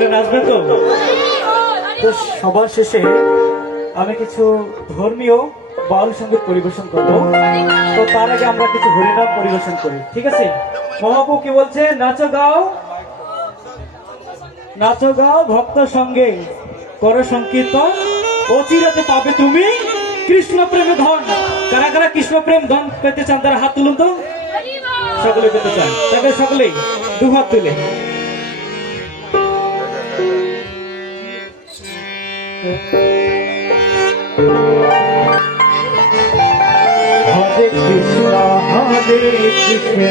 সকলে নাচবে তো? তো সবার শেষে আমি কিছু ধর্মীয় বাউল সঙ্গীত পরিবেশন করবো। তো তার আগে আমরা কিছু হরিনাম পরিবেশন করি, ঠিক আছে? মহাপু কি বলছে? নাচো গাও, নাচো গাও ভক্ত সঙ্গে করো সংকীর্তন, অচিরাতে পাবে তুমি কৃষ্ণ প্রেমে ধন। কারা কারা কৃষ্ণ প্রেম ধন পেতে চান তারা হাত তুলুন তো। সকলে পেতে চান তাহলে সকলেই দু হাত তুলে। হরে কৃষ্ণ হরে কৃষ্ণ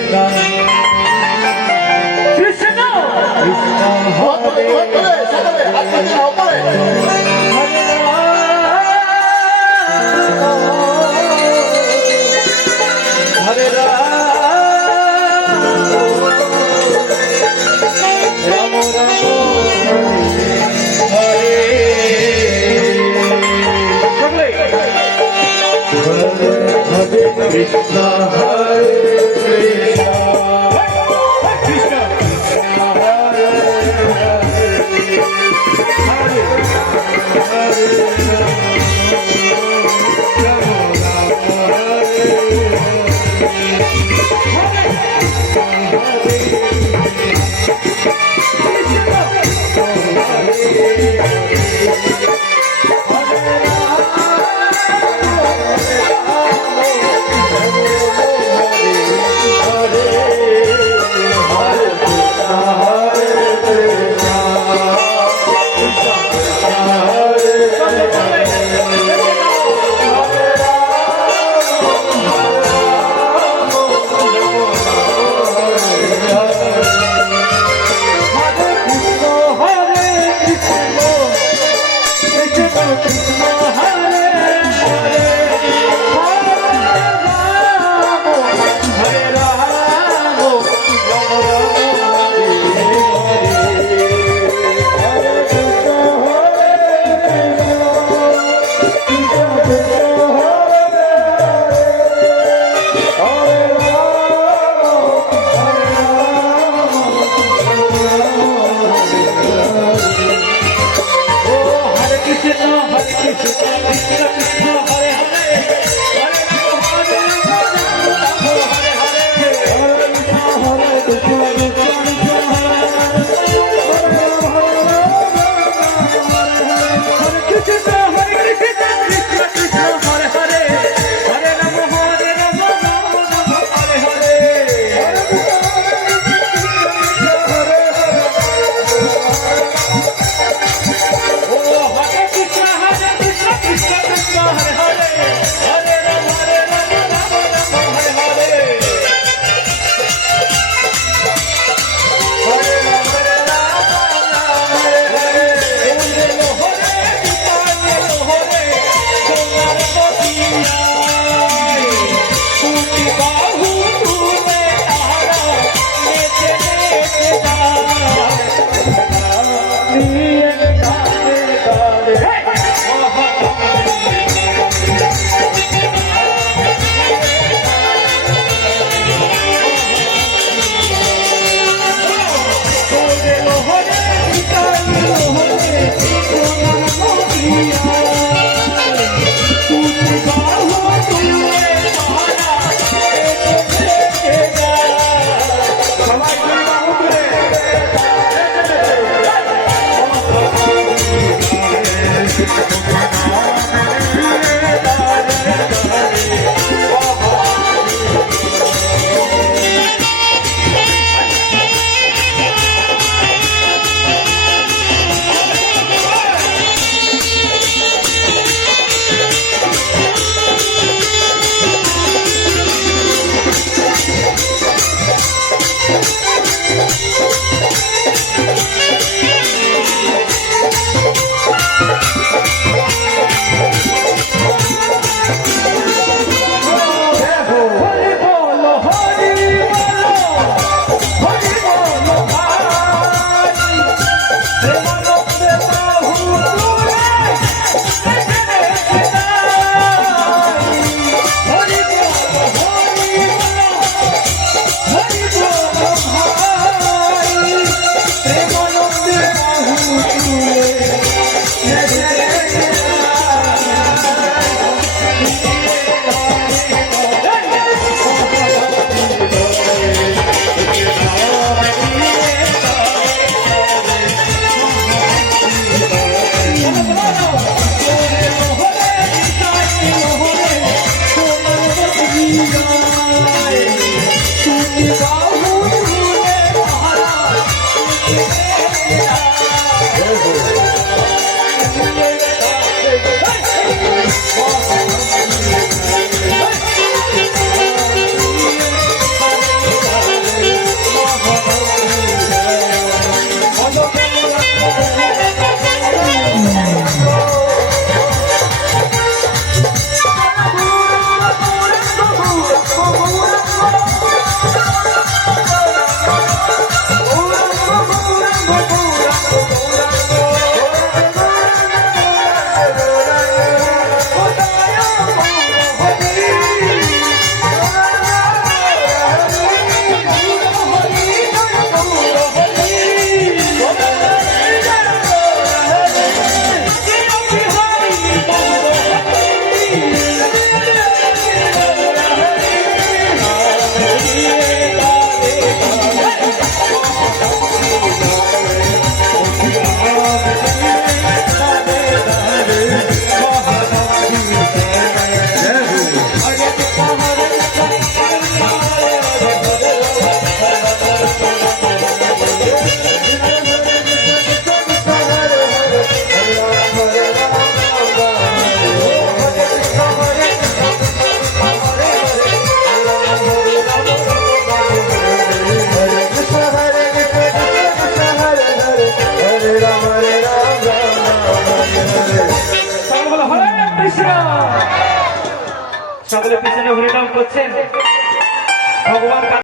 কৃষ্ণ কৃষ্ণ হরে হরে রাম রাম হরে হরে কৃষ্ণ হরে কৃষ্ণ কৃষ্ণ হরে হরে হরে রাম রাম হরে হরে রাম রাম রাম হরে হরে। সকলে বলো হরে কৃষ্ণ। সকলে পিছনে হরিনাম করছেন। ভগবান